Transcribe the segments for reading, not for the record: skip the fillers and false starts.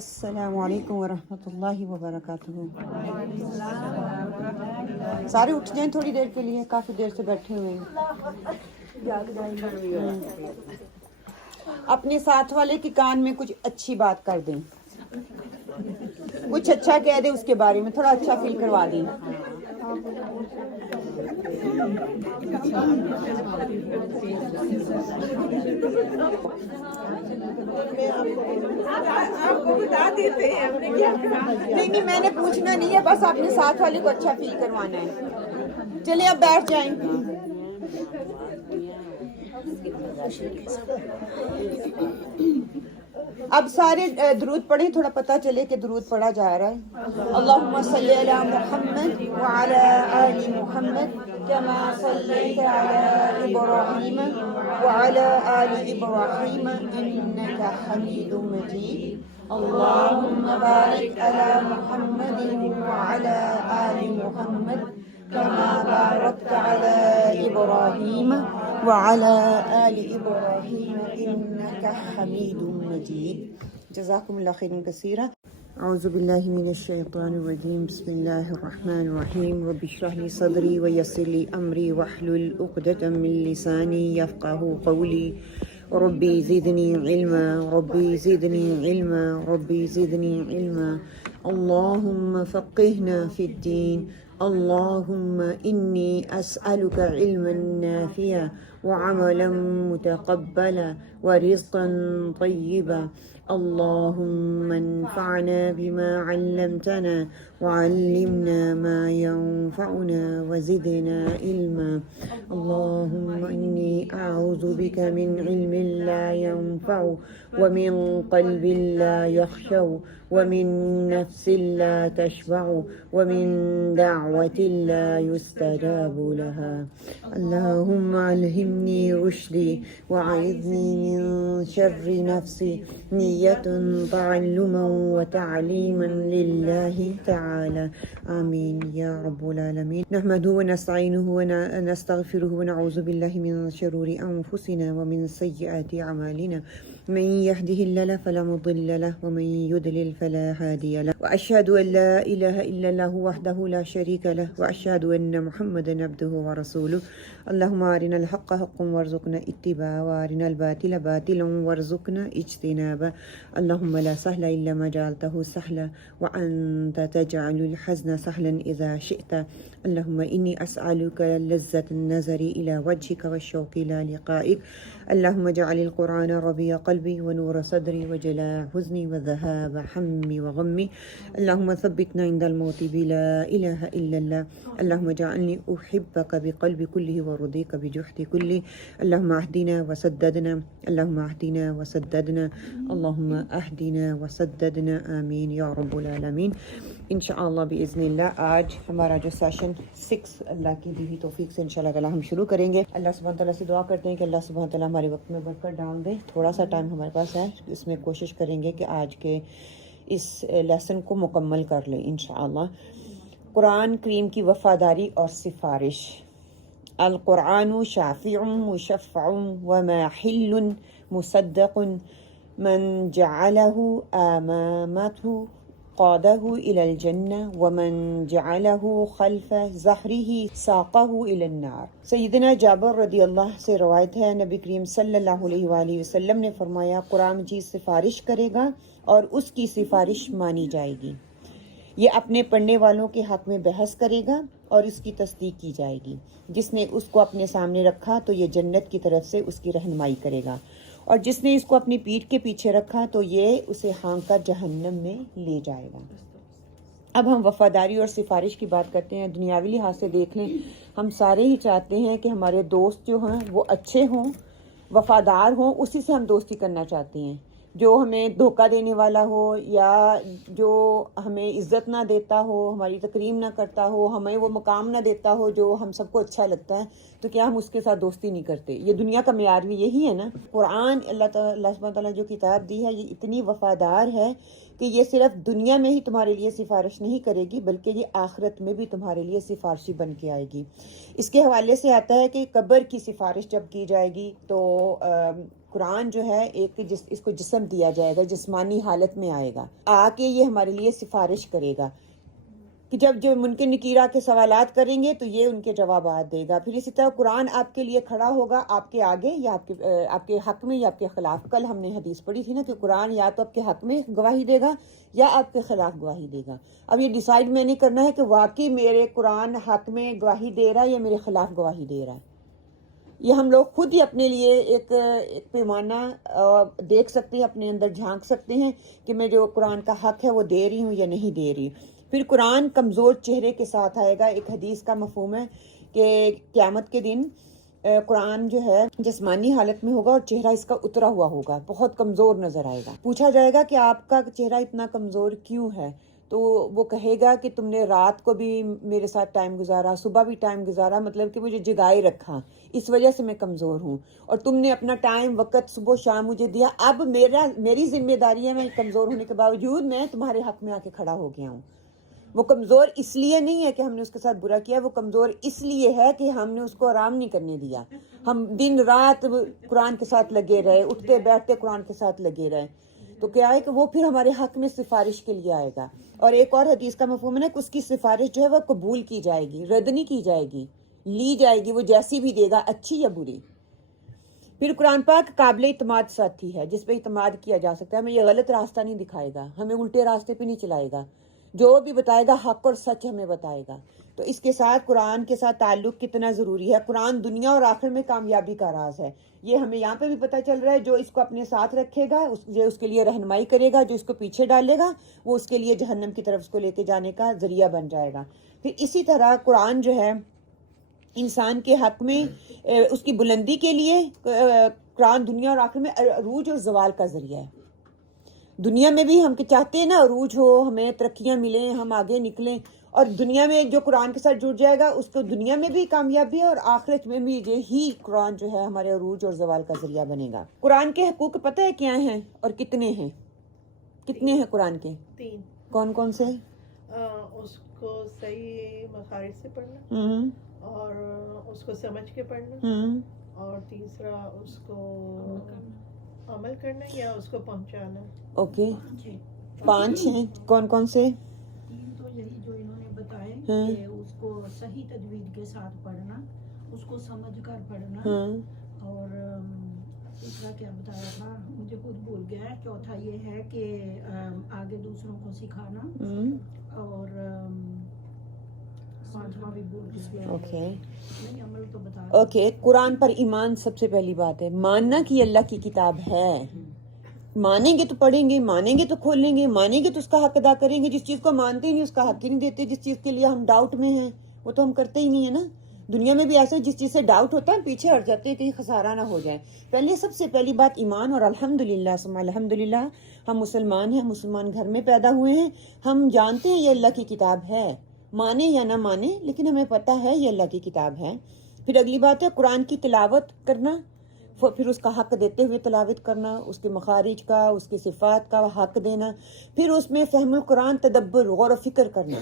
السلام علیکم ورحمۃ اللہ وبرکاتہ۔ سارے اٹھ جائیں تھوڑی دیر کے لیے، کافی دیر سے بیٹھے ہوئے ہیں۔ اپنے ساتھ والے کے کان میں کچھ اچھی بات کر دیں، کچھ اچھا کہہ دیں، اس کے بارے میں تھوڑا اچھا فیل کروا دیں۔ نہیں میں نے پوچھنا نہیں ہے، بس اپنے ساتھ والے کو اچھا فیل کروانا ہے۔ چلیے اب بیٹھ جائیں۔ اب سارے درود پڑھیں، تھوڑا پتہ چلے کہ درود پڑھا جا رہا ہے۔ اللہم صلی علی محمد وعلی آل محمد کما صلیت علی ابراہیم وعلی آل ابراہیم انک حمید مجید۔ اللہم بارک علی محمد وعلی آل محمد كما باركت على إبراهيم وعلى آل إبراهيم إنك حميد مجيد۔ جزاكم الله خيرا كثيرا۔ أعوذ بالله من الشيطان الرجيم، بسم الله الرحمن الرحيم، رب اشرح لي صدري ويسر لي أمري واحلل عقدة من لساني يفقهوا قولي، ربي زدني علما ربي زدني علما ربي زدني علما، اللهم فقهنا في الدين، اللهم إني أسألك علما نافعا وعملا متقبلا ورزقا طيبا، اللهم انفعنا بما علمتنا وعلمنا ما ينفعنا وزدنا علما، اللهم إني أعوذ بك من علم لا ينفع ومن قلب لا يخشع ومن نفس لا تشبع ومن دعوة لا يستجاب لها، اللهم ألهمني رشدي وأعذني من شر نفسي، نية تعلما وتعليما لله تعالى، آمين يا رب العالمين۔ نحمده ونستعينه ونستغفره ونعوذ بالله من شرور أنفسنا ومن سيئات أعمالنا، من يهده الله فلا مضل له ومن يضلل فلا هادي له، وأشهد أن لا إله إلا الله وحده لا شريك له، وأشهد أن محمدا عبده ورسوله، اللهم أرنا الحق حقا وارزقنا اتباعه وأرنا الباطل باطلا وارزقنا اجتنابه، اللهم لا سهل إلا ما جعلته سهلا وأنت تجعل الحزن سهلا إذا شئت، اللهم إني أسألك لذة النظر إلى وجهك والشوق إلى لقائك، اللهم اجعل القرآن ربيع قلبي ونور صدري وجلاء حزني وذهاب همي وغمي، اللهم ثبتنا عند الموت بلا إله إلا الله، اللهم اجعلني أحبك بقلبي كله ورضيك بجهد كله، اللهم اهدنا وسددنا، اللهم اهدنا وسددنا، اللهم اهدنا وسددنا، آمين يا رب العالمین۔ انشاءاللہ بإذن اللہ آج ہمارا جو سیشن 6 اللہ کی دی ہوئی توفیق سے انشاءاللہ تعالی ہم شروع کریں گے۔ اللہ سبحانہ تعالیٰ سے دعا کرتے ہیں کہ اللہ سبحانہ تعالیٰ ہمارے وقت میں برکت ڈال دے۔ تھوڑا سا ٹائم ہمارے پاس ہے، اس میں کوشش کریں گے کہ آج کے اس لیسن کو مکمل کر لیں انشاءاللہ۔ قرآن کریم کی وفاداری اور سفارش۔ القرآن شافع مشفع وماحل مصدق، من جعله آمامته قاده إلى الجنة ومن جعله خلف ظهره ساقه إلى النار۔ سیدنا جابر رضی اللہ سے روایت ہے، نبی کریم صلی اللہ علیہ وآلہ وسلم نے فرمایا، قرآن مجید سفارش کرے گا اور اس کی سفارش مانی جائے گی، یہ اپنے پڑھنے والوں کے حق میں بحث کرے گا اور اس کی تصدیق کی جائے گی، جس نے اس کو اپنے سامنے رکھا تو یہ جنت کی طرف سے اس کی رہنمائی کرے گا، اور جس نے اس کو اپنی پیٹھ کے پیچھے رکھا تو یہ اسے ہانک کر جہنم میں لے جائے گا۔ اب ہم وفاداری اور سفارش کی بات کرتے ہیں۔ دنیاوی لحاظ سے دیکھ لیں، ہم سارے ہی چاہتے ہیں کہ ہمارے دوست جو ہیں وہ اچھے ہوں، وفادار ہوں، اسی سے ہم دوستی کرنا چاہتے ہیں۔ جو ہمیں دھوکہ دینے والا ہو یا جو ہمیں عزت نہ دیتا ہو، ہماری تکریم نہ کرتا ہو، ہمیں وہ مقام نہ دیتا ہو جو ہم سب کو اچھا لگتا ہے، تو کیا ہم اس کے ساتھ دوستی نہیں کرتے؟ یہ دنیا کا معیار بھی یہی ہے نا۔ قرآن اللہ سبحانہ تعالیٰ جو کتاب دی ہے یہ اتنی وفادار ہے کہ یہ صرف دنیا میں ہی تمہارے لیے سفارش نہیں کرے گی بلکہ یہ آخرت میں بھی تمہارے لیے سفارشی بن کے آئے گی۔ اس کے حوالے سے آتا ہے کہ قبر کی سفارش جب کی جائے گی تو قرآن جو ہے اس کو جسم دیا جائے گا، جسمانی حالت میں آئے گا، آ کے یہ ہمارے لیے سفارش کرے گا کہ جب جو منکر نکیر کے سوالات کریں گے تو یہ ان کے جوابات دے گا۔ پھر اسی طرح قرآن آپ کے لیے کھڑا ہوگا آپ کے آگے یا آپ کے حق میں یا آپ کے خلاف۔ کل ہم نے حدیث پڑھی تھی نا کہ قرآن یا تو آپ کے حق میں گواہی دے گا یا آپ کے خلاف گواہی دے گا۔ اب یہ ڈیسائیڈ میں نے کرنا ہے کہ واقعی میرے قرآن حق میں گواہی دے رہا ہے یا میرے خلاف گواہی دے رہا ہے۔ یہ ہم لوگ خود ہی اپنے لیے ایک پیمانہ دیکھ سکتے ہیں، اپنے اندر جھانک سکتے ہیں کہ میں جو قرآن کا حق ہے وہ دے رہی ہوں یا نہیں دے رہی۔ پھر قرآن کمزور چہرے کے ساتھ آئے گا۔ ایک حدیث کا مفہوم ہے کہ قیامت کے دن قرآن جو ہے جسمانی حالت میں ہوگا اور چہرہ اس کا اترا ہوا ہوگا، بہت کمزور نظر آئے گا۔ پوچھا جائے گا کہ آپ کا چہرہ اتنا کمزور کیوں ہے؟ تو وہ کہے گا کہ تم نے رات کو بھی میرے ساتھ ٹائم گزارا، صبح بھی ٹائم گزارا، مطلب کہ مجھے جگائے رکھا، اس وجہ سے میں کمزور ہوں، اور تم نے اپنا ٹائم وقت صبح شام مجھے دیا، اب میری ذمہ داری ہے، میں کمزور ہونے کے باوجود میں تمہارے حق میں آ کے کھڑا ہو گیا ہوں۔ وہ کمزور اس لیے نہیں ہے کہ ہم نے اس کے ساتھ برا کیا، وہ کمزور اس لیے ہے کہ ہم نے اس کو آرام نہیں کرنے دیا، ہم دن رات قرآن کے ساتھ لگے رہے، اٹھتے بیٹھتے قرآن کے ساتھ لگے رہے، تو کیا ہے کہ وہ پھر ہمارے حق میں سفارش کے لیے آئے گا۔ اور ایک اور حدیث کا مفہوم ہے کہ اس کی سفارش جو ہے وہ قبول کی جائے گی، رد نہیں کی جائے گی، لی جائے گی، وہ جیسی بھی دے گا، اچھی یا بری۔ پھر قرآن پاک قابل اعتماد ساتھی ہے، جس پہ اعتماد کیا جا سکتا ہے، ہمیں یہ غلط راستہ نہیں دکھائے گا، ہمیں الٹے راستے پہ نہیں چلائے گا، جو بھی بتائے گا حق اور سچ ہمیں بتائے گا۔ تو اس کے ساتھ قرآن کے ساتھ تعلق کتنا ضروری ہے۔ قرآن دنیا اور آخر میں کامیابی کا راز ہے، یہ ہمیں یہاں پہ بھی پتہ چل رہا ہے۔ جو اس کو اپنے ساتھ رکھے گا، جو اس کے لیے رہنمائی کرے گا، جو اس کو پیچھے ڈالے گا، وہ اس کے لیے جہنم کی طرف اس کو لے کے جانے کا ذریعہ بن جائے گا۔ پھر اسی طرح قرآن جو ہے انسان کے حق میں اس کی بلندی کے لیے، قرآن دنیا اور آخر میں عروج اور زوال کا ذریعہ ہے۔ دنیا میں بھی ہم چاہتے ہیں نا عروج ہو، ہمیں ترقیاں ملیں، ہم آگے نکلیں، اور دنیا میں جو قرآن کے ساتھ جڑ جائے گا اس کو دنیا میں بھی کامیابی ہے اور آخرت میں بھی یہی قرآن جو ہے ہمارے عروج اور زوال کا ذریعہ بنے گا۔ قرآن کے حقوق پتہ ہے کیا ہیں اور کتنے ہیں؟ کتنے ہیں قرآن کے؟ 3۔ کون کون سے؟ اس کو صحیح مخارج سے پڑھنا، اور اس کو سمجھ کے پڑھنا، اور تیسرا اس کو عمل کرنا یا اس کو پہنچانا۔ اوکے، 5 ہیں۔ کون کون سے؟ 3 تو یہی جو انہوں نے بتائے کہ اس کو صحیح تجوید کے ساتھ پڑھنا، اس کو سمجھ کر پڑھنا، اور تیسرا کیا بتایا تھا مجھے خود بھول گیا ہے، چوتھا یہ ہے کہ آگے دوسروں کو سکھانا، اور پانچواں بھی بھول گیا۔ نہیں، عمل تو بتا۔ اوکے، قرآن پر ایمان سب سے پہلی بات ہے، ماننا کہ اللہ کی کتاب ہے۔ مانیں گے تو پڑھیں گے، مانیں گے تو کھولیں گے، مانیں گے تو اس کا حق ادا کریں گے۔ جس چیز کو مانتے ہی نہیں اس کا حق ہی نہیں دیتے، جس چیز کے لیے ہم ڈاؤٹ میں ہیں وہ تو ہم کرتے ہی نہیں ہیں نا۔ دنیا میں بھی ایسا ہے، جس چیز سے ڈاؤٹ ہوتا ہے پیچھے ہٹ جاتے ہیں کہیں خسارہ نہ ہو جائے۔ پہلے سب سے پہلی بات ایمان، اور الحمدللہ ثم الحمدللہ ہم مسلمان ہیں، مسلمان گھر میں پیدا ہوئے ہیں، ہم جانتے ہیں یہ اللہ کی کتاب ہے، مانے یا نہ مانے لیکن ہمیں پتہ ہے یہ اللہ کی کتاب ہے۔ پھر اگلی بات ہے قرآن کی تلاوت کرنا، پھر اس کا حق دیتے ہوئے تلاوت کرنا، اس کے مخارج کا، اس کی صفات کا حق دینا، پھر اس میں فہم القرآن، تدبر، غور و فکر کرنا۔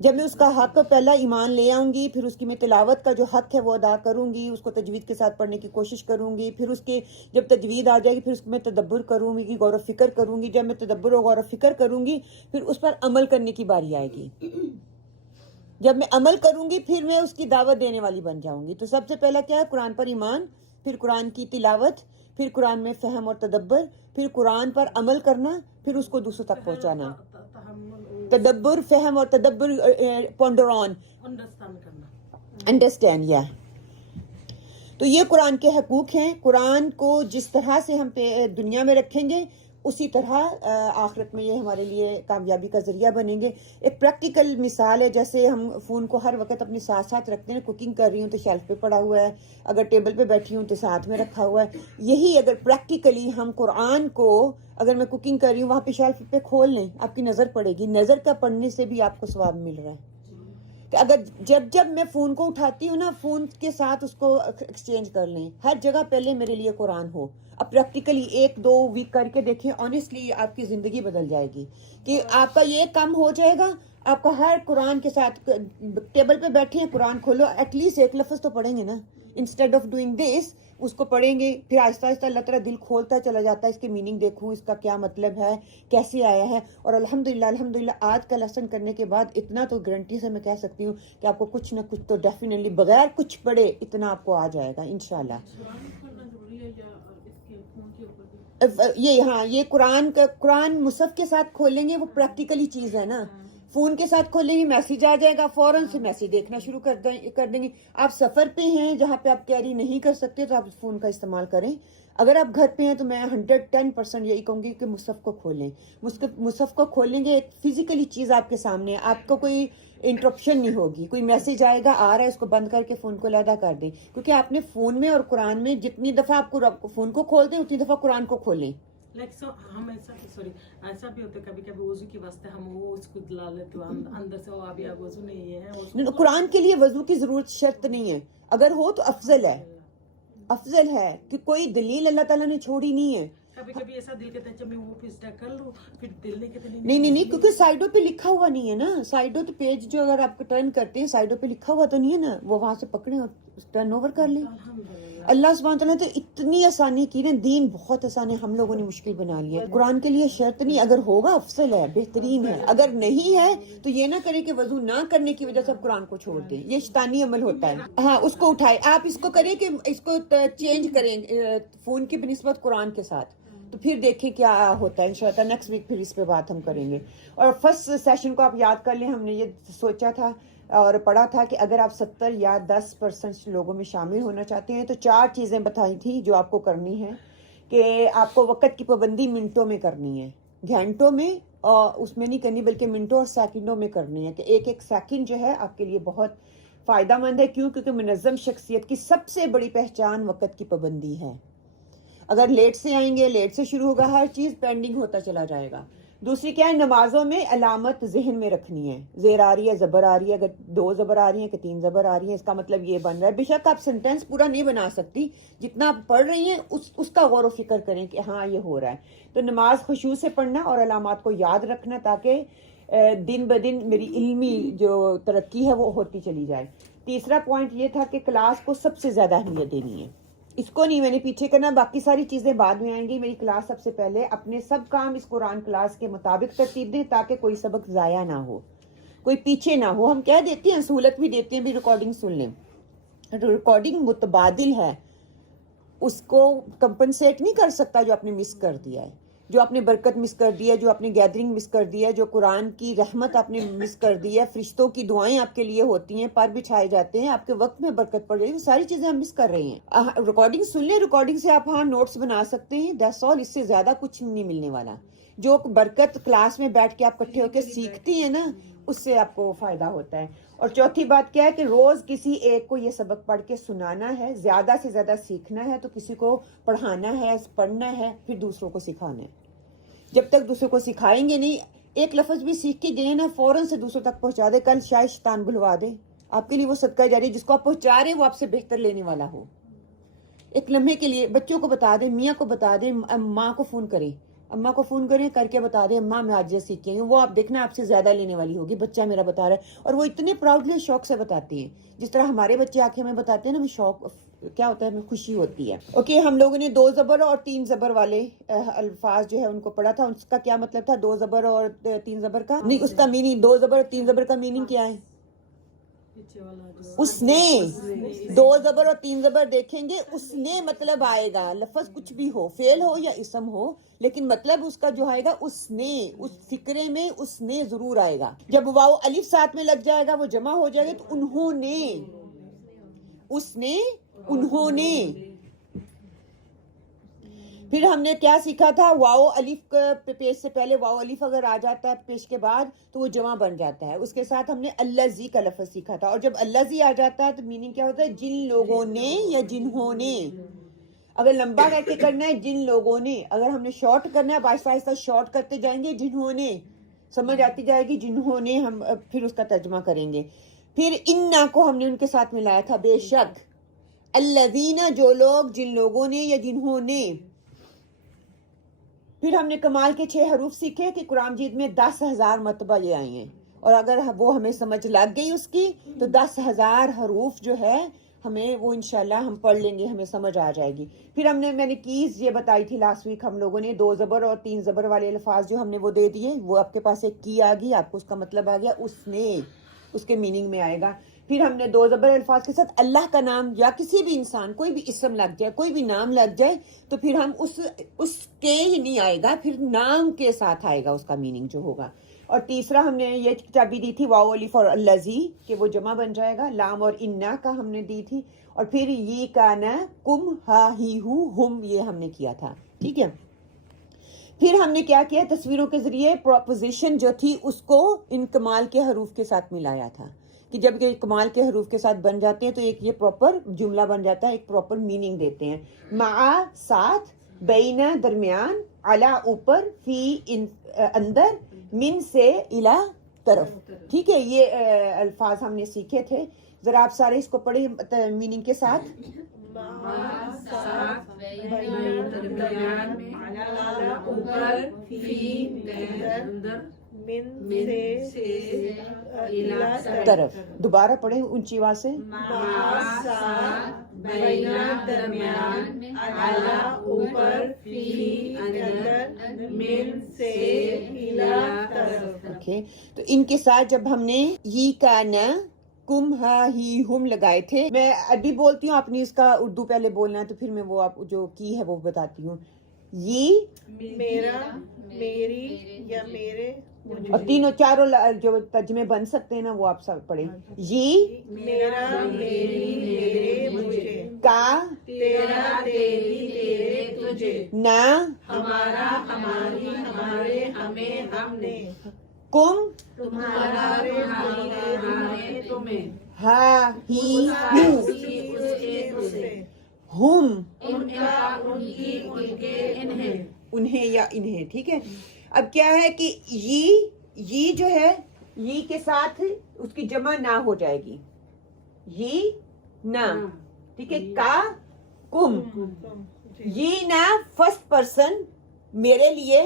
جب میں اس کا حق پہلا ایمان لے آؤں گی، پھر اس کی میں تلاوت کا جو حق ہے وہ ادا کروں گی، اس کو تجوید کے ساتھ پڑھنے کی کوشش کروں گی، پھر اس کے جب تجوید آ جائے گی پھر اس میں تدبر کروں گی، غور و فکر کروں گی، جب میں تدبر و غور و فکر کروں گی پھر اس پر عمل کرنے کی باری آئے گی۔ جب میں عمل کروں گی پھر میں اس کی دعوت دینے والی بن جاؤں گی۔ تو سب سے پہلا کیا ہے؟ قرآن پر ایمان، پھر قرآن کی تلاوت، پھر قرآن میں فہم اور تدبر، پھر قرآن پر عمل کرنا، پھر اس کو دوسروں تک پہنچانا۔ تدبر، فہم اور تدبر، پونڈر آن، انڈرسٹینڈ، یا تو یہ قرآن کے حقوق ہیں۔ قرآن کو جس طرح سے ہم دنیا میں رکھیں گے اسی طرح آخرت میں یہ ہمارے لیے کامیابی کا ذریعہ بنیں گے۔ ایک پریکٹیکل مثال ہے، جیسے ہم فون کو ہر وقت اپنے ساتھ ساتھ رکھتے ہیں، کوکنگ کر رہی ہوں تو شیلف پہ پڑا ہوا ہے، اگر ٹیبل پہ بیٹھی ہوں تو ساتھ میں رکھا ہوا ہے۔ یہی اگر پریکٹیکلی ہم قرآن کو، اگر میں کوکنگ کر رہی ہوں وہاں پہ شیلف پہ کھول لیں، آپ کی نظر پڑے گی، نظر کا پڑھنے سے بھی آپ کو ثواب مل رہا ہے۔ کہ اگر جب میں فون کو اٹھاتی ہوں نا، فون کے ساتھ اس کو ایکسچینج کر لیں. ہر جگہ پہلے میرے لیے قرآن ہو. اب پریکٹیکلی 1-2 ویک کر کے دیکھیں، آنیسٹلی آپ کی زندگی بدل جائے گی کہ آپ کا یہ کام ہو جائے گا. آپ کا ہر قرآن کے ساتھ ٹیبل پہ بیٹھے ہیں، قرآن کھولو، ایٹ لیسٹ 1 لفظ تو پڑھیں گے نا. انسٹیڈ آف ڈوئنگ دس اس کو پڑھیں گے، پھر آہستہ آہستہ اللہ تعالیٰ دل کھولتا چلا جاتا ہے. اس کی میننگ دیکھوں، اس کا کیا مطلب ہے، کیسے آیا ہے. اور الحمدللہ آج کا لیسن کرنے کے بعد اتنا تو گارنٹی سے میں کہہ سکتی ہوں کہ آپ کو کچھ نہ کچھ تو ڈیفینیٹلی بغیر کچھ پڑھے اتنا آپ کو آ جائے گا انشاءاللہ. یہ قرآن مصحف کے ساتھ کھولیں گے، وہ پریکٹیکلی چیز ہے نا. فون کے ساتھ کھولیں گے، میسیج آ جائے گا، فوراً سے میسیج دیکھنا شروع کر دیں گے. آپ سفر پہ ہیں جہاں پہ آپ کیری نہیں کر سکتے تو آپ فون کا استعمال کریں. اگر آپ گھر پہ ہیں تو میں 110% یہی کہوں گی کہ مصحف کو کھولیں. مصحف کو کھولیں گے، ایک فزیکلی چیز آپ کے سامنے ہے، آپ کو کوئی انٹرپشن نہیں ہوگی. کوئی میسیج آئے گا، آ رہا ہے، اس کو بند کر کے فون کو علیحدہ کر دیں. کیونکہ آپ نے فون میں اور قرآن میں جتنی دفعہ آپ کو فون کو کھول دیں اتنی دفعہ قرآن کو کھولیں. ہم ایسا بھی ہوتا ہے کبھی کبھی وضو کی واسطے ہم وہ اس کو دلا لیتے ہیں اندر سے، وہ ابھی وضو نہیں ہے. قرآن کے لیے وضو کی ضرورت شرط نہیں ہے، اگر ہو تو افضل ہے کہ کوئی دلیل اللہ تعالیٰ نے چھوڑی نہیں ہے. کبھی کبھی ایسا دل کہتا ہے جب میں وہ پھسٹا کر لوں، پھر دل نہیں کہتا نہیں کیونکہ سائڈوں پہ لکھا ہوا نہیں ہے نا. سائڈوں تو پیج جو اگر آپ ٹرن کرتے ہیں سائڈوں پہ لکھا ہوا تو نہیں ہے نا، وہ وہاں سے پکڑیں اور ٹرن اوور کر لیں. اللہ سبحانہ تعالیٰ نے تو اتنی آسانی کی نا، دین بہت آسان ہے، ہم لوگوں نے مشکل بنا لیا. قرآن کے لیے شرط نہیں، اگر ہوگا افضل ہے، بہترین ہے. اگر نہیں ہے تو یہ نہ کریں کہ وضو نہ کرنے کی وجہ سے آپ قرآن کو چھوڑ دیں، یہ شیطانی عمل ہوتا ہے. ہاں اس کو اٹھائے، آپ اس کو کریں کہ اس کو چینج کریں فون کی بنسبت قرآن کے ساتھ، تو پھر دیکھیں کیا ہوتا ہے. انشاءاللہ نیکسٹ ویک پھر اس پہ بات ہم کریں گے. اور فرسٹ سیشن کو آپ یاد کر لیں، ہم نے یہ سوچا تھا اور پڑھا تھا کہ اگر آپ 70 یا 10% لوگوں میں شامل ہونا چاہتے ہیں تو 4 چیزیں بتائی تھی جو آپ کو کرنی ہے. کہ آپ کو وقت کی پابندی منٹوں میں کرنی ہے، گھنٹوں میں اس میں نہیں کرنی بلکہ منٹوں اور سیکنڈوں میں کرنی ہے. کہ ایک سیکنڈ جو ہے آپ کے لیے بہت فائدہ مند ہے. کیوں؟ کیونکہ منظم شخصیت کی سب سے بڑی پہچان وقت کی پابندی ہے. اگر لیٹ سے آئیں گے، لیٹ سے شروع ہوگا، ہر چیز پینڈنگ ہوتا چلا جائے گا. دوسری کیا ہے، نمازوں میں علامت ذہن میں رکھنی ہے. زیر آ رہی ہے، زبر آ رہی ہے، اگر 2 زبر آ رہی ہیں کہ 3 زبر آ رہی ہیں، اس کا مطلب یہ بن رہا ہے. بے شک آپ سینٹینس پورا نہیں بنا سکتی، جتنا آپ پڑھ رہی ہیں اس کا غور و فکر کریں کہ ہاں یہ ہو رہا ہے. تو نماز خشوع سے پڑھنا اور علامات کو یاد رکھنا تاکہ دن بدن میری علمی جو ترقی ہے وہ ہوتی چلی جائے. تیسرا پوائنٹ یہ تھا کہ کلاس کو سب سے زیادہ اہمیت دینی ہے. اس کو نہیں میں نے پیچھے کرنا، باقی ساری چیزیں بعد میں آئیں گی. میری کلاس سب سے پہلے اپنے سب کام اس قرآن کلاس کے مطابق ترتیب دیں تاکہ کوئی سبق ضائع نہ ہو، کوئی پیچھے نہ ہو. ہم کہہ دیتے ہیں، سہولت بھی دیتے ہیں بھی ریکارڈنگ سن لیں. ریکارڈنگ متبادل ہے، اس کو کمپنسیٹ نہیں کر سکتا جو آپ نے مس کر دیا ہے، جو آپ نے برکت مس کر دی ہے، جو آپ نے گیدرنگ مس کر دی ہے، جو قرآن کی رحمت آپ نے مس کر دی ہے، فرشتوں کی دعائیں آپ کے لیے ہوتی ہیں، پر بچھائے جاتے ہیں، آپ کے وقت میں برکت پڑ جائے گی. ساری چیزیں ہم مس کر رہے ہیں. ریکارڈنگ سن لیں، ریکارڈنگ سے آپ ہاں نوٹس بنا سکتے ہیں، دیٹس آل. اس سے زیادہ کچھ نہیں ملنے والا. جو برکت کلاس میں بیٹھ کے آپ اکٹھے ہو کے سیکھتی ہیں نا، اس سے آپ کو فائدہ ہوتا ہے. اور چوتھی بات کیا ہے کہ روز کسی ایک کو یہ سبق پڑھ کے سنانا ہے، زیادہ سے زیادہ سیکھنا ہے تو کسی کو پڑھانا ہے، پڑھنا ہے، پھر دوسروں کو سکھانا ہے. جب تک دوسروں کو سکھائیں گے نہیں، ایک لفظ بھی سیکھ کے دیں نا، فوراً سے دوسروں تک پہنچا دے. کل شاید شیطان بلوا دے آپ کے لیے وہ صدقہ جاری، جس کو آپ پہنچا رہے وہ آپ سے بہتر لینے والا ہو. ایک لمحے کے لیے بچوں کو بتا دیں، میاں کو بتا دیں، ماں کو فون کریں، اماں کو فون کریں، کر کے بتا دیں اماں میں آج یہ سیکھ کے آئی ہوں. وہ آپ دیکھنا آپ سے زیادہ لینے والی ہوگی، بچہ میرا بتا رہا ہے. اور وہ اتنے پراؤڈلی شوق سے بتاتی ہیں، جس طرح ہمارے بچے آ کے ہمیں بتاتے ہیں نا، ہمیں شوق کیا ہوتا ہے، ہمیں خوشی ہوتی ہے. اوکے، ہم لوگوں نے 2 زبر اور 3 زبر والے الفاظ جو ہے ان کو پڑھا تھا. اس کا کیا مطلب تھا 2 زبر اور 3 زبر کا؟ نہیں، اس کا میننگ 2 زبر اور 3 زبر کا میننگ کیا ہے؟ اس نے 2 زبر اور 3 زبر دیکھیں گے، اس نے مطلب آئے گا. لفظ کچھ بھی ہو، فعل ہو یا اسم ہو، لیکن مطلب اس کا جو آئے گا اس نے، اس فکرے میں اس نے ضرور آئے گا. جب واو الف ساتھ میں لگ جائے گا وہ جمع ہو جائے گا تو انہوں نے، اس نے، انہوں نے. پھر ہم نے کیا سیکھا تھا؟ واو الف پیش سے پہلے واو الف اگر آ جاتا ہے پیش کے بعد تو وہ جمع بن جاتا ہے. اس کے ساتھ ہم نے الذی کا لفظ سیکھا تھا. اور جب الذی آ جاتا ہے تو میننگ کیا ہوتا ہے؟ جن لوگوں نے یا جنہوں نے. اگر لمبا کر کے کرنا ہے جن لوگوں نے، اگر ہم نے شارٹ کرنا ہے آہستہ آہستہ شارٹ کرتے جائیں گے، جنہوں نے، سمجھ آتی جائے گی جنہوں نے. ہم پھر اس کا ترجمہ کریں گے. پھر انا کو ہم نے ان کے ساتھ ملایا تھا بے شک، الذین جو لوگ، جن لوگوں نے یا جنہوں نے. پھر ہم نے کمال کے 6 حروف سیکھے کہ قرآن مجید میں 10,000 مرتبہ یہ آئی ہیں، اور اگر وہ ہمیں سمجھ لگ گئی اس کی تو 10,000 حروف جو ہے ہمیں وہ انشاءاللہ ہم پڑھ لیں گے، ہمیں سمجھ آ جائے گی. پھر میں نے کیز یہ بتائی تھی لاسٹ ویک ہم لوگوں نے، 2 زبر اور 3 زبر والے الفاظ جو ہم نے وہ دے دیے، وہ آپ کے پاس ایک کی آ گئی، آپ کو اس کا مطلب آ گیا، اس کے میننگ میں آئے گا. پھر ہم نے 2 زبر الفاظ کے ساتھ اللہ کا نام یا کسی بھی انسان کوئی بھی اسم لگ جائے، کوئی بھی نام لگ جائے تو پھر ہم اس کے ہی نہیں آئے گا، پھر نام کے ساتھ آئے گا اس کا میننگ جو ہوگا. اور تیسرا ہم نے یہ چابی دی تھی واو الف اور الذی کہ وہ جمع بن جائے گا. لام اور انا کا ہم نے دی تھی. اور پھر یہ کانا کم ہا ہی ہو ہم، یہ ہم نے کیا تھا. ٹھیک ہے. پھر ہم نے کیا کیا، تصویروں کے ذریعے پروپوزیشن جو تھی اس کو ان کمال کے حروف کے ساتھ ملایا تھا کہ جب یہ کمال کے حروف کے ساتھ بن جاتے ہیں تو ایک یہ پراپر جملہ بن جاتا ہے، ایک پراپر میننگ دیتے ہیں. مع ساتھ، بینا درمیان، علی اوپر، فی اندر، من سے الی طرف. ٹھیک ہے. یہ الفاظ ہم نے سیکھے تھے. ذرا آپ سارے اس کو پڑھیں میننگ کے ساتھ. طرف دوبارہ پڑھیں اونچی آواز سے. اوکے. تو ان کے ساتھ جب ہم نے یہ کانا کم ہا ہی ہم لگائے تھے، میں ابھی بولتی ہوں، آپ نے اس کا اردو پہلے بولنا ہے تو پھر میں وہ آپ جو کی ہے وہ بتاتی ہوں. یہ میرا، میری یا میرے، اور تینوں چاروں جو ترجمے بن سکتے ہیں نا وہ آپ سب پڑھیں. یہ میرا، میری، میرے، مجھے، کا، تیرا، تیری، تیرے، تجھے، نا، ہمارا، ہماری، ہمارے، ہمیں، ہم نے، کم، تمہارے، ہمارے، تمہیں، ہا ہی اس کی، اس کے، اسے، ہم، ان کا، ان کی، ان کے، انہیں، انہیں یا انہیں. ٹھیک ہے. اب کیا ہے کہ یہ جو ہے یہ کے ساتھ اس کی جمع نہ ہو جائے گی، یہ نہ. ٹھیک ہے. کا، کم، یہ نہ فرسٹ پرسن، میرے لیے،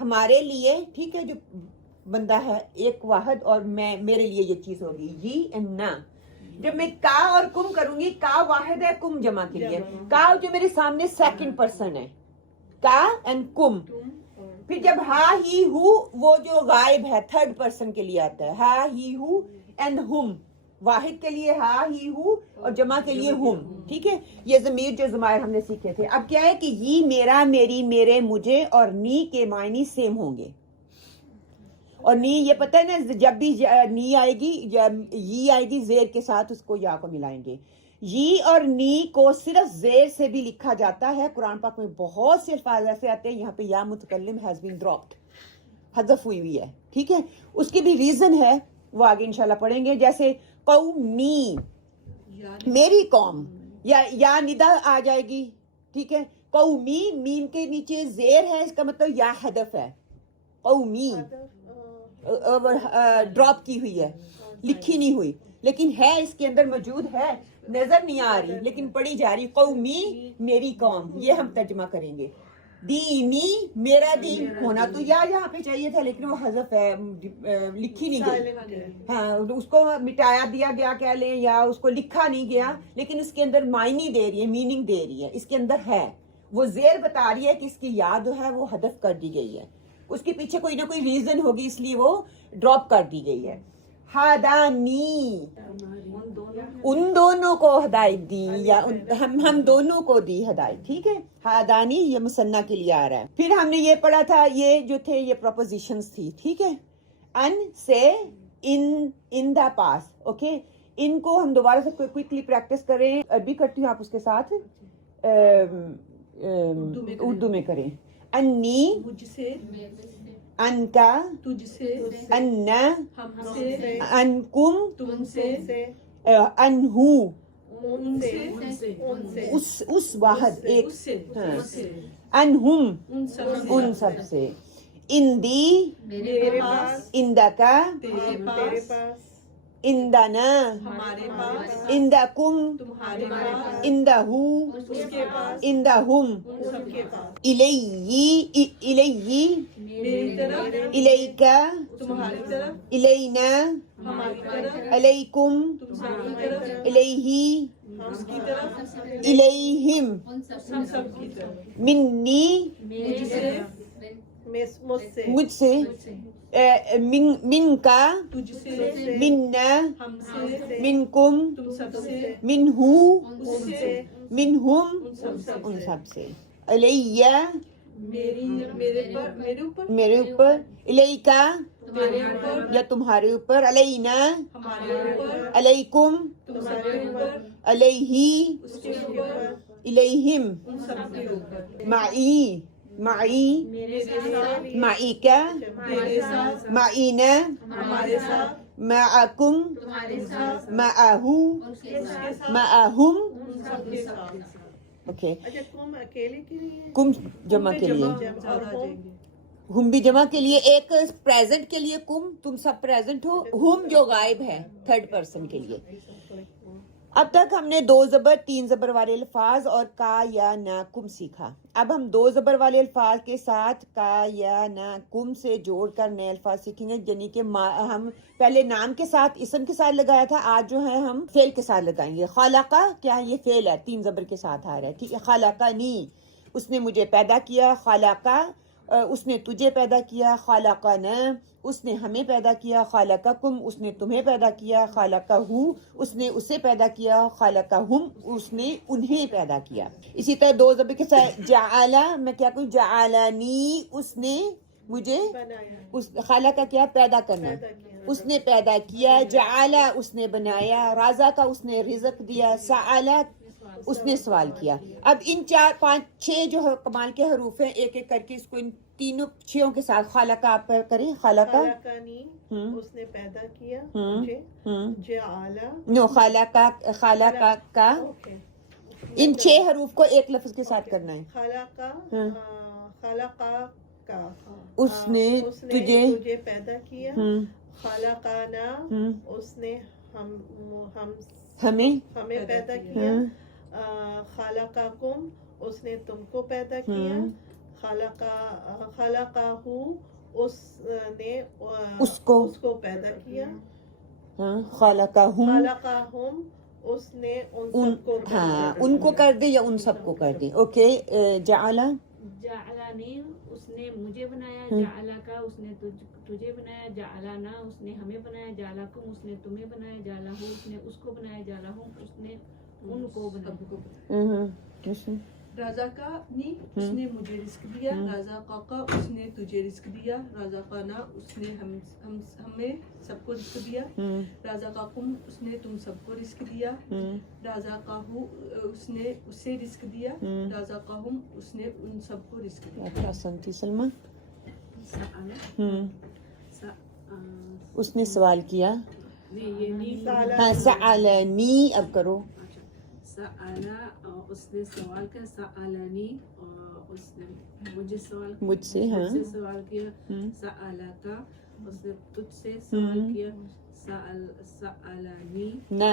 ہمارے لیے. ٹھیک ہے. جو بندہ ہے ایک واحد اور میں، میرے لیے یہ چیز ہوگی یہ اینڈ نہ. جب میں کا اور کم کروں گی، کا واحد ہے، کم جمع کے لیے. کا جو میرے سامنے سیکنڈ پرسن ہے، کا اینڈ کم. پھر جب ہا ہی ہو وہ جو غائب ہے تھرڈ پرسن کے لیے آتا ہے. ہا ہی ہو اینڈ ہم، واحد کے لیے ہا ہی ہو اور جمع کے لیے ہم. ٹھیک ہے. یہ ضمیر جو ضمائر ہم نے سیکھے تھے. اب کیا ہے کہ یہ میرا، میری، میرے، مجھے اور نی کے معنی سیم ہوں گے. اور نی یہ پتہ ہے نا، جب بھی نی آئے گی یا یہ آئے گی زیر کے ساتھ اس کو یا کو ملائیں گے. یہ اور نی کو صرف زیر سے بھی لکھا جاتا ہے. قرآن پاک میں بہت سے الفاظ ایسے آتے ہیں، یہاں پہ یا متکلم ہیز بین ڈراپڈ، حذف ہوئی ہے. ٹھیک ہے. اس کی بھی ریزن ہے، وہ آگے انشاءاللہ پڑھیں گے. جیسے قومی، میری قوم، یا ندا آ جائے گی. ٹھیک ہے. قومی، میم کے نیچے زیر ہے، اس کا مطلب یا حذف ہے. قومی ڈراپ کی ہوئی ہے، لکھی نہیں ہوئی، لیکن ہے اس کے اندر موجود ہے، نظر نہیں آ رہی لیکن پڑھی جا رہی. قومی، میری قوم، یہ ہم ترجمہ کریں گے. دینی، میرا دین. ہونا تو یا یہاں پہ چاہیے تھا لیکن وہ حذف ہے، لکھی نہیں گئی. ہاں، اس کو مٹایا دیا گیا کہہ لیں، یا اس کو لکھا نہیں گیا، لیکن اس کے اندر معنی دے رہی ہے، میننگ دے رہی ہے، اس کے اندر ہے. وہ زیر بتا رہی ہے کہ اس کی یاد جو ہے وہ حذف کر دی گئی ہے. اس کے پیچھے کوئی نہ کوئی ریزن ہوگی، اس لیے وہ ڈراپ کر دی گئی ہے. ہدانی، ان دونوں کو ہدایت دی، یا ہم دونوں کو دی ہدایت. ٹھیک ہے. ہدانی یہ مثنیٰ کے لیے آ رہا ہے. پھر ہم نے یہ پڑھا تھا، یہ جو تھے یہ پروپوزیشنز تھی. ٹھیک ہے. ان سے ان دا پاس. اوکے. ان کو ہم دوبارہ سے کوئکلی پریکٹس کریں. ابھی کرتی ہوں، آپ اس کے ساتھ اردو میں کریں. انی، مجھ سے، ان کا، تجھ سے، ان، ہم سے، انکم، تم سے، انہو، ان سے، اس واحد ایک، اس سے، ہاں، اس سے، انہم، ان سب سے. اندی، میرے پاس، اندکا، تیرے تیرے پاس، عندنا ہمارے پاس عندکم تمہارے پاس عنده اس کے پاس عندهم ان سب کے پاس إلي میری طرف إليك تمہاری طرف إلينا ہماری طرف عليكم تم سب کی طرف إليه ہم اس کی طرف إليهم ہم سب کی طرف مني مجھ سے مجھ سے منك تجھ سے منا ہم سے منكم تم سب سے منه ان سے منهم ان سب ان سے سب سے علیہ میرے اوپر میرے اوپر الیکا تمہارے اوپر یا تمہارے اوپر علینا ہمارے اوپر علیکم تمہارے اوپر علیہ اس کے اوپر الیہم ان سب کے اوپر معی معی میرے ساتھ معیکا میرے ساتھ معینا ہمارے ساتھ معکم تمہارے ساتھ معہو اس کے ساتھ معہم ان سب کے ساتھ اوکے اچھا تم اکیلے کے لیے کم جمع کے لیے اور ہم ہم بھی جمع کے لیے ایک پریزنٹ کے لیے کم تم سب پریزنٹ ہو ہم جو غائب ہے تھرڈ پرسن کے لیے اب تک ہم نے 2 زبر 3 زبر والے الفاظ اور کا یا نا کم سیکھا اب ہم 2 زبر والے الفاظ کے ساتھ کا یا نا کم سے جوڑ کر نئے الفاظ سیکھیں گے یعنی کہ ہم پہلے نام کے ساتھ اسم کے ساتھ لگایا تھا آج جو ہے ہم فعل کے ساتھ لگائیں گے خالقہ کیا ہے یہ فعل ہے 3 زبر کے ساتھ آ رہا ہے ٹھیک ہے خالقنی اس نے مجھے پیدا کیا خالقہ اس نے تجھے پیدا کیا خالقنا اس نے ہمیں پیدا کیا خالقکم اس نے تمہیں پیدا کیا خالقہ اس نے اسے پیدا کیا خالقہم اس نے انہیں پیدا کیا اسی طرح 2 زبر کے ساتھ جعلا میں کیا کہوں جعلانی اس نے مجھے اس خالقہ کیا پیدا کرنا اس نے پیدا کیا جعلا اس نے بنایا رازقہ اس نے رزق دیا سعلا اس نے سوال کیا اب ان 4 5 6 جو کمال کے حروف ہیں ایک ایک کر کے اس کو ان تینوں 6 کے ساتھ خالقہ آپ کریں خالقہ خالقانی اس نے پیدا کیا مجھے جعلا نو خالقہ کا ان 6 حروف کو ایک لفظ کے ساتھ کرنا ہے خالقہ کا اس نے تجھے پیدا کیا خالقانا اس نے ہمیں پیدا کیا خالقکم اس نے تم کو پیدا کیا خالقہ اس نے اس کو پیدا کیا خالقہم اس نے ان سب کو ہاں ان کو کر دے یا ان سب کو کر دے اوکے جعلا جعلانی اس نے مجھے بنایا جعلکا اس نے تجھے بنایا جعلنا اس نے ہمیں بنایا جعلکم اس نے تمہیں بنایا جعلہو اس نے اس کو بنایا جعلہم اس نے ان کو بنایا رازقانی اس نے مجھے رزق دیا رازقاکا اس نے تجھے رزق دیا رازقانا اس نے ہمیں سب کو رزق دیا رازقاکم اس نے تم سب کو رزق دیا رازقاہو اس نے اسے رزق دیا رازقاہم اس نے ان سب کو رزق دیا اچھا سنتی سلمہ اس نے سوال کیا ہاں سألنی اب کرو سألا اس نے سوال کیا سألنی اس نے مجھے سوال مجھ سے ہاں سوال کیا سألکا اس نے تجھ سے سوال کیا سألنی نہ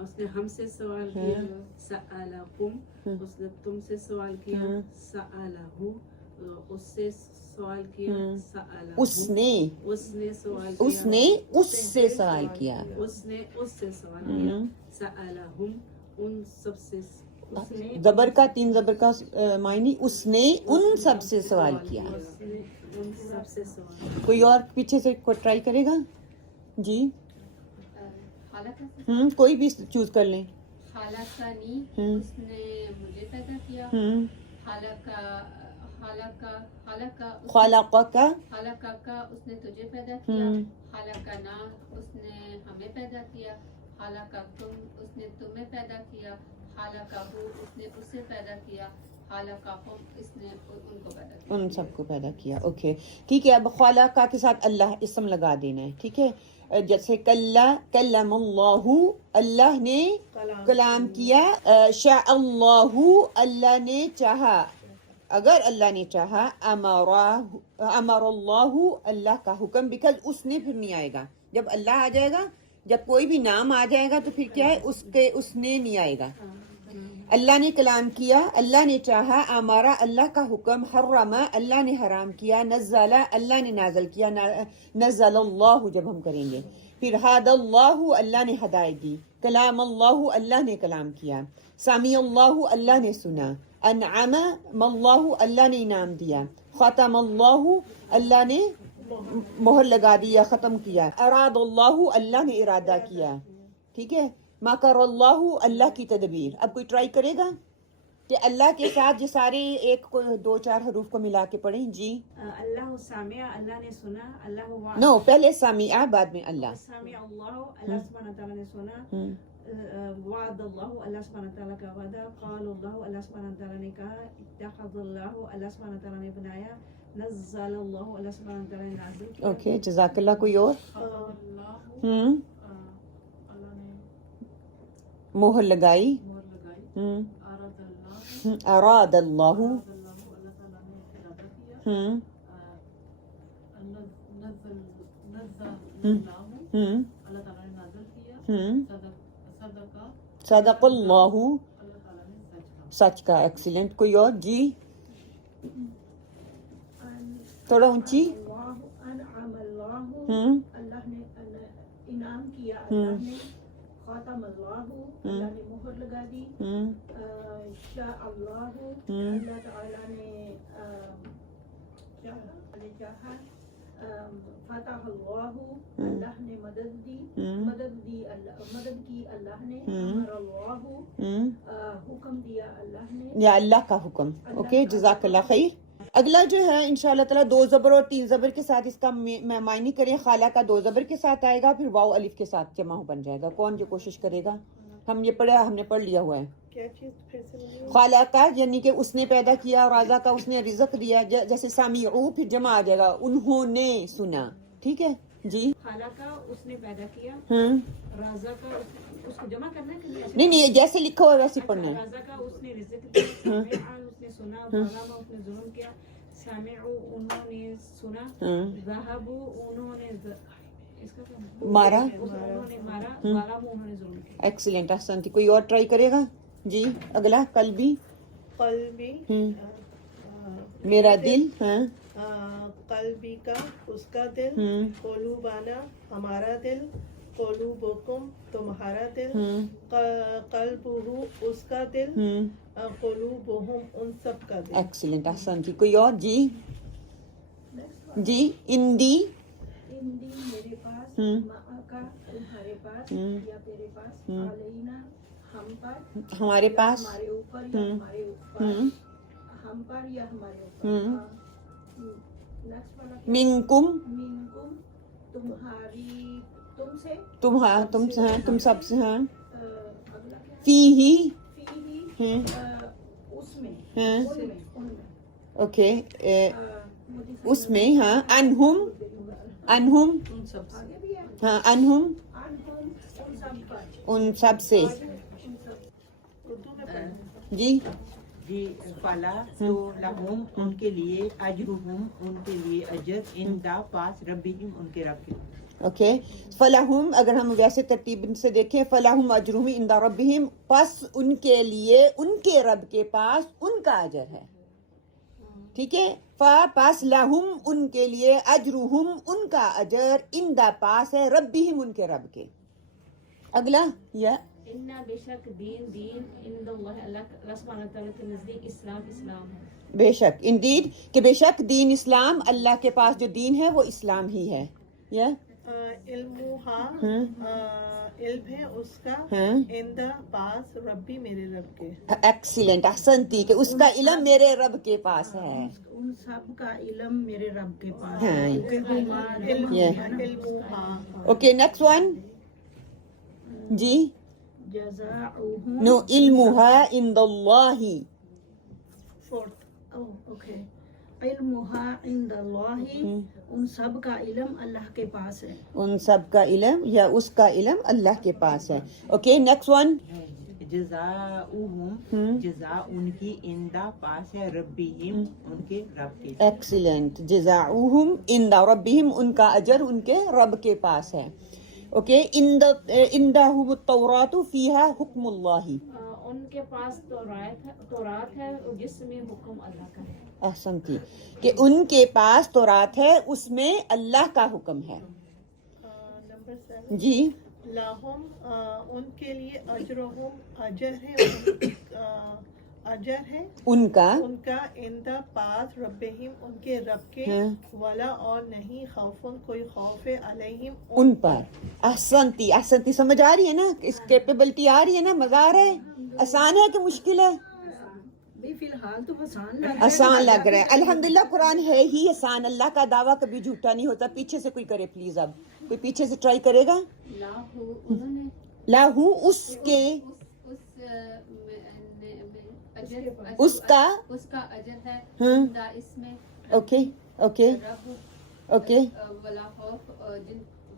اس نے ہم سے سوال کیا سألکم اس نے تم سے سوال کیا سألہو اس سے سوال کیا اس نے سوال اس کیا نے اس سے سوال کیا اس نے اس سے سوال کیا سألہم ان سب سے اس نے زبر کا 3 زبر کا معنی اس نے ان سب سے سوال کیا اس نے ان سب سے سوال کوئی اور پیچھے سے کوئی ٹرائی کرے گا جی کوئی بھی چوز کر لیں خالقانی اس نے مجھے پیدا کیا خالقہ کا اس نے تجھے پیدا کیا خالقنا اس نے ہمیں پیدا کیا خالقکم اس نے تمہیں پیدا کیا خالقہو اس نے اسے پیدا کیا خالقہم اس نے ان کو پیدا کیا ان سب کو پیدا کیا اوکے ٹھیک ہے اب خالقہ کے ساتھ اللہ اسم لگا دینا ہے ٹھیک ہے جیسے کلم اللہ اللہ نے کلام کیا شاء اللہ اللہ نے چاہا اگر اللہ نے چاہا امر اللہ اللہ کا حکم بیکاز اس نے پھر نہیں آئے گا جب اللہ آ جائے گا جب کوئی بھی نام آ جائے گا تو پھر کیا ہے اس نے نہیں آئے گا. اللہ نے کلام کیا, اللہ نے چاہا, امارا اللہ کا حکم, حرم اللہ نے حرام کیا, نزل اللہ نے نازل کیا, نزل اللہ جب ہم کریں گے, پھر ہاد اللہ اللہ نے ہدایت دی, کلام اللہ اللہ نے کلام کیا, سامی اللہ اللہ نے سنا, انعم اللہ اللہ نے انعام دیا, ختم اللہ اللہ نے مہر لگا دیا, ختم کیا, اراد اللہ اللہ نے ارادہ کیا. ٹھیک ہے, مکر اللہ اللہ کی تدبیر. اب کوئی ٹرائی کرے گا کہ اللہ کے ساتھ یہ سارے ایک کو 2-4 حروف کو ملا کے پڑھیں. جی اللہ سامع اللہ نے سنا, اللہ نو پہلے سامع بعد میں اللہ. سامع اللہ اللہ سبحانہ تعالیٰ نے سنا, وعد اللہ اللہ سبحانہ تعالیٰ کا وعدہ, قال اللہ اللہ سبحانہ تعالیٰ نے کہا, اتخذ اللہ اللہ سبحانہ تعالیٰ نے بنایا, نزل اللہ اللہ سبحانہ تعالیٰ نے نازل کیا. اوکے جزاک اللہ. کوئی اور؟ مہر لگائی. اراد اللہ. صدق اللہ سچ کا. ایکسیلنٹ. کوئی اور؟ جی تھوڑا اونچی. انعم اللہ اللہ نے انعام کیا, اللہ نے ختم اللہ اللہ نے مہر لگا دی, شاء اللہ اللہ تعالیٰ نے چاہا, فتح اللہ اللہ نے مدد کی اللہ نے, امر اللہ حکم دیا اللہ نے, یا اللہ کا حکم. اوکے جزاک اللہ خیر. اگلا جو ہے انشاءاللہ تعالیٰ 2 زبر اور 3 زبر کے ساتھ اس کا معنی کریں. خالہ کا 2 زبر کے ساتھ آئے گا, پھر واو الف کے ساتھ جمع بن جائے گا. کون جو کوشش کرے گا؟ ہم نے پڑھ لیا ہوا ہے. کیا چیز پھر سے بولیے؟ خالہ کا یعنی کہ اس نے پیدا کیا, اور رازا کا اس نے رزق دیا. جیسے سامیعو پھر جمع آ جائے گا, انہوں نے سنا. ٹھیک ہے جی. خالہ کا اس نے پیدا کیا, رازا کا اس کو جمع کرنا ہے کہ نہیں جیسے لکھا ہوا ویسے پڑھنا ہے. رازا کا اس نے رزق دیا, سامع اس نے سنا, ظلم اس نے ظلم کیا, سامع انہوں نے سنا, ذہب انہوں نے اس کا مارا, انہوں نے مارا, ظلم انہوں نے ظلم کیا. ایکسیلنٹ. احسنتی. کوئی اور ٹرائی کرے گا؟ جی اگلا. قلبی قلبی میرا دل. قلبی کا اس کا دل, قلوبانا ہمارا دل, قلوبکم تمہارا دل, قلبہ اس کا دل, قلوبہم ان سب کا دل. ایکسیلنٹ. احسنتی. کوئی اور؟ جی جی. اندی میرے پاس, کا تمہارے پاس یا تیرے پاس, علینا ہم پر, ہمارے پاس, ہمارے اوپر یا ہمارے اوپر, ہم پر یا ہمارے اوپر. منکم منکم تمہاری, تم سے, تم سے ہیں, تم سب سے ہیں. فیہی اس میں, اوکے اس میں. ہاں انہم ہاں انہم ان سب سے. جی جی. فلا تو لہم ان کے لیے, اجرہم ان کے لیے اجر, ان دا پاس, ربہم ان کے رب کے. اوکے. فلاحم اگر ہم ویسے ترتیب سے دیکھیں, فلاحم اجرہم عند ربہم, پس ان کے لیے ان کے رب کے پاس ان کا اجر ہے. ٹھیک ہے. پس لہم ان کے لیے, اجرہم ان کا اجر, عند پاس ہے, ربہم ان کے رب کے. اگلا یا انا بے شک دین عند اللہ اللہ سبحانہ تعالیٰ کے نزدیک اسلام ہے. بے شک انڈیڈ کہ بے شک دین اسلام, اللہ کے پاس جو دین ہے وہ اسلام ہی ہے. یا علم ہے اس کا, عند پاس, ربی میرے رب کے. ایکسیلنٹ. احسنتی کہ اس کا علم میرے رب کے پاس ہے. ان سب کا علم میرے رب کے پاس ہے. علمہا. Okay next one. جی جزاؤہم, نو علمها عند اللہ. اوکے. علمها عند اللہ, ان سب کا علم اللہ کے پاس ہے. ان سب کا علم یا اس کا علم اللہ کے پاس ہے. Okay next one. جزاؤہم جزا ان کی, اندا پاس ہے, ربہم ان کے رب کے. ایکسیلنٹ. جزاؤہم عند ربہم ان کا اجر ان کے رب کے پاس ہے. اوکے عندہم التوراۃ فیہا حکم اللہ. ان کے پاس تورات ہے جس میں حکم اللہ کا ہے. احسنتی کہ ان کے پاس تورات ہے اس میں اللہ کا حکم ہے. نمبر 7 جی لاہم ان کے لیے اجرہم اجر ہے اجر ہے ان کا اندہ پاس ربہم ان کے رب کے ولا اور نہیں خوفن کوئی خوف علیہم ان پر. احسنتی احسنتی سمجھ آ رہی ہے نا, اس کیپیبلٹی آ رہی ہے نا, مزہ آ رہا ہے, آسان ہے کہ مشکل ہے؟ فی الحال تو آسان آسان لگ رہا ہے. الحمدللہ قرآن ہے ہی آسان, اللہ کا دعویٰ کبھی جھوٹا نہیں ہوتا. پیچھے سے کوئی کرے پلیز, اب کوئی پیچھے سے ٹرائی کرے گا. لاہو اس کے اس کا اجر ہے اس میں اوکے اوکے اوکے ولا خوف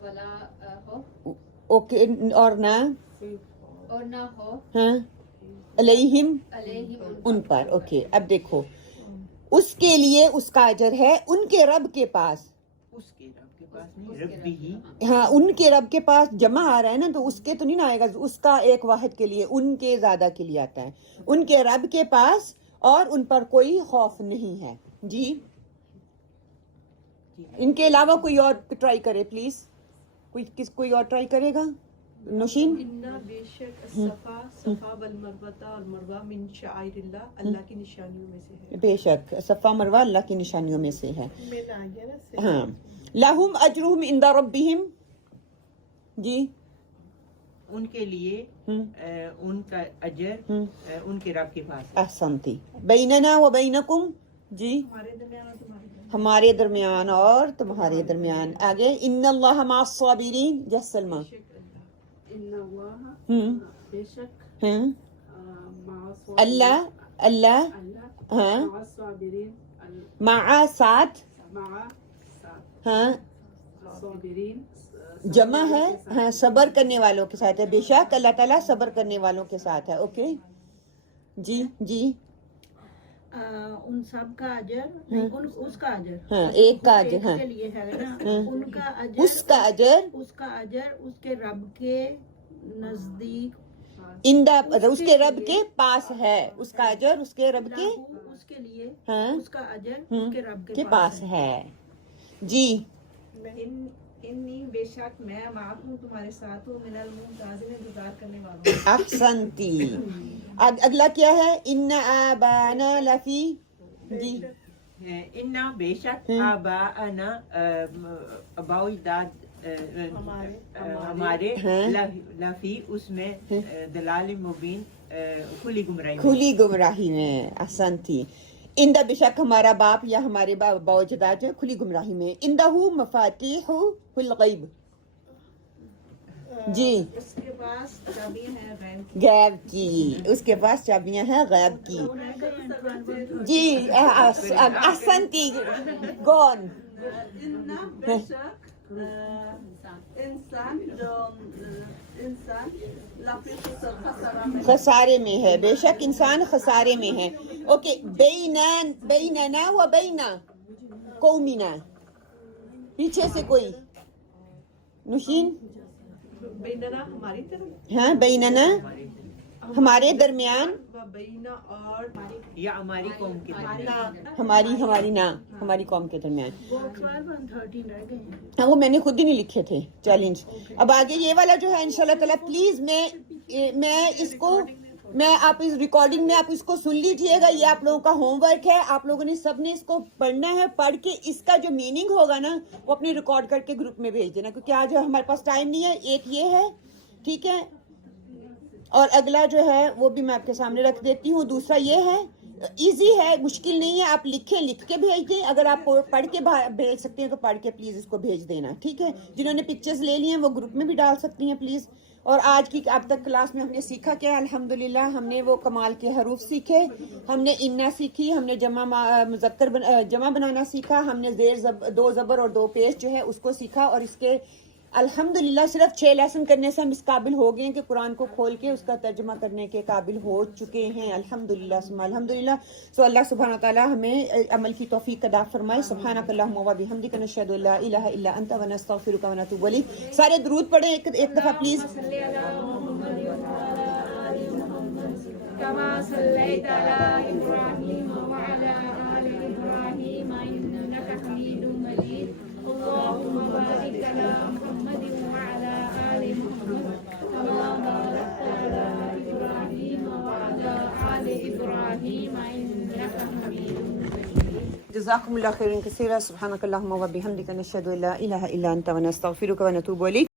ولا خوف اوکے اور نہ ہو ہاں علیہم علیہم ان پر. اوکے اب دیکھو اس کے لیے اس کا اجر ہے ان کے رب کے پاس. اس کے رب کے پاس نہیں, ربی ہی. ہاں ان کے رب کے پاس جمع آ رہا ہے نا, تو اس کے تو نہیں نا آئے گا, اس کا ایک واحد کے لیے ان کے زیادہ کے لیے آتا ہے. ان کے رب کے پاس اور ان پر کوئی خوف نہیں ہے. جی ان کے علاوہ کوئی اور ٹرائی کرے پلیز, کوئی اور ٹرائی کرے گا. نوشین انا بے شک صفا والمروہ اور مروہ من شعائر اللہ, اللہ کی نشانیوں میں سے ہے. بے شک صفا مروہ اللہ کی نشانیوں میں سے ہے. ہاں لہم اجرہم عند ربہم. جی ان کے لیے ان کا اجر ان کے رب کے پاس. احسنتی بیننا و بینکم. جی ہمارے درمیان اور تمہارے درمیان. آگے ان اللہ مع الصابرین. جس سلمہ بے شک اللہ اللہ ہاں مع ساتھ ہاں جمع ہے, ہاں صبر کرنے والوں کے ساتھ ہے. بے شک اللہ تعالیٰ صبر کرنے والوں کے ساتھ ہے. اوکے جی جی ان سب کا اجر اس کا اجر ہاں ایک کا اجر ہاں کے لیے ہے نا, ان کا اجر اس کا اجر اس کے رب کے نزدیک اندہ اس کے رب کے پاس ہے. اس کا اجر اس کے رب کے اس کے لیے ہاں اس کا اجر اس کے رب کے پاس ہے. جی انی بے شک میں معکم تمہارے ساتھ ہوں, من المنتظرین انتظار کرنے والوں. احسنتی. اگلا کیا ہے ان آبانا لفی. جی انا بے شک آباءنا اباؤ داد ہمارے لفی اس میں دلال مبین کھلی گمراہی میں. احسنتی. اندہ بے شک ہمارا باپ یا ہمارے باؤ جداد جو کھلی گمراہی میں. اندہ مفاتیح الغیب. جی اس کے پاس چابیاں ہیں غیب کی, اس کے پاس چابیاں ہیں غیب کی. جی احسنتی گون. بے شک انسان خسارے میں ہے. بے شک انسان خسارے میں ہے. اوکے بیننا و بینا قومنا. پیچھے سے کوئی نوشین. بیننا ہماری طرف, ہاں بیننا ہمارے درمیان, بینا اور یا ہماری قوم کے ہماری قوم کے درمیان. وہ 12 اور 13 رہ گئے ہیں. ہاں وہ میں نے خود ہی نہیں لکھے تھے چیلنج. اب آگے یہ والا جو ہے انشاءاللہ تعالیٰ پلیز میں اس کو آپ اس ریکارڈنگ میں آپ اس کو سن لیجئے گا. یہ آپ لوگوں کا ہوم ورک ہے, آپ لوگوں نے سب نے اس کو پڑھنا ہے. پڑھ کے اس کا جو میننگ ہوگا نا وہ اپنے ریکارڈ کر کے گروپ میں بھیج دینا, کیونکہ آج ہمارے پاس ٹائم نہیں ہے. ایک یہ ہے ٹھیک ہے, اور اگلا جو ہے وہ بھی میں آپ کے سامنے رکھ دیتی ہوں. دوسرا یہ ہے, ایزی ہے, مشکل نہیں ہے. آپ لکھ کے بھیج دیں. اگر آپ پڑھ کے بھیج سکتے ہیں تو پڑھ کے پلیز اس کو بھیج دینا. ٹھیک ہے, جنہوں نے پکچرز لے لی ہیں وہ گروپ میں بھی ڈال سکتی ہیں پلیز. اور آج کی اب تک کلاس میں ہم نے سیکھا کیا, الحمدللہ ہم نے وہ کمال کے حروف سیکھے, ہم نے انا سیکھی, ہم نے جمع بنانا سیکھا, ہم نے 2 زبر اور 2 پیش جو ہے اس کو سیکھا, اور اس کے الحمدللہ صرف 6 لیسن کرنے سے ہم اس قابل ہو گئے ہیں کہ قرآن کو کھول کے اس کا ترجمہ کرنے کے قابل ہو چکے ہیں. الحمدللہ ثم الحمدللہ. سو اللہ سبحانہ وتعالی ہمیں عمل کی توفیق عطا فرمائے. سبحانک اللہم و بحمدک نشہد ان لا الہ الا انت ونستغفرک ونتوب الیک. سارے درود پڑھیں ایک دفعہ پلیز. كما صليت على إبراهيم وعلى آل إبراهيم إنك حميد مجيد. اللهم بارك على محمد وعلى آل محمد كما باركت على إبراهيم وعلى آل إبراهيم إنك حميد مجيد. جزاکم اللہ خیرا کثیرا. سبحانک اللہم و بحمدک نشہد ان لا الہ الا انت ونستغفرک ونتوب الیک.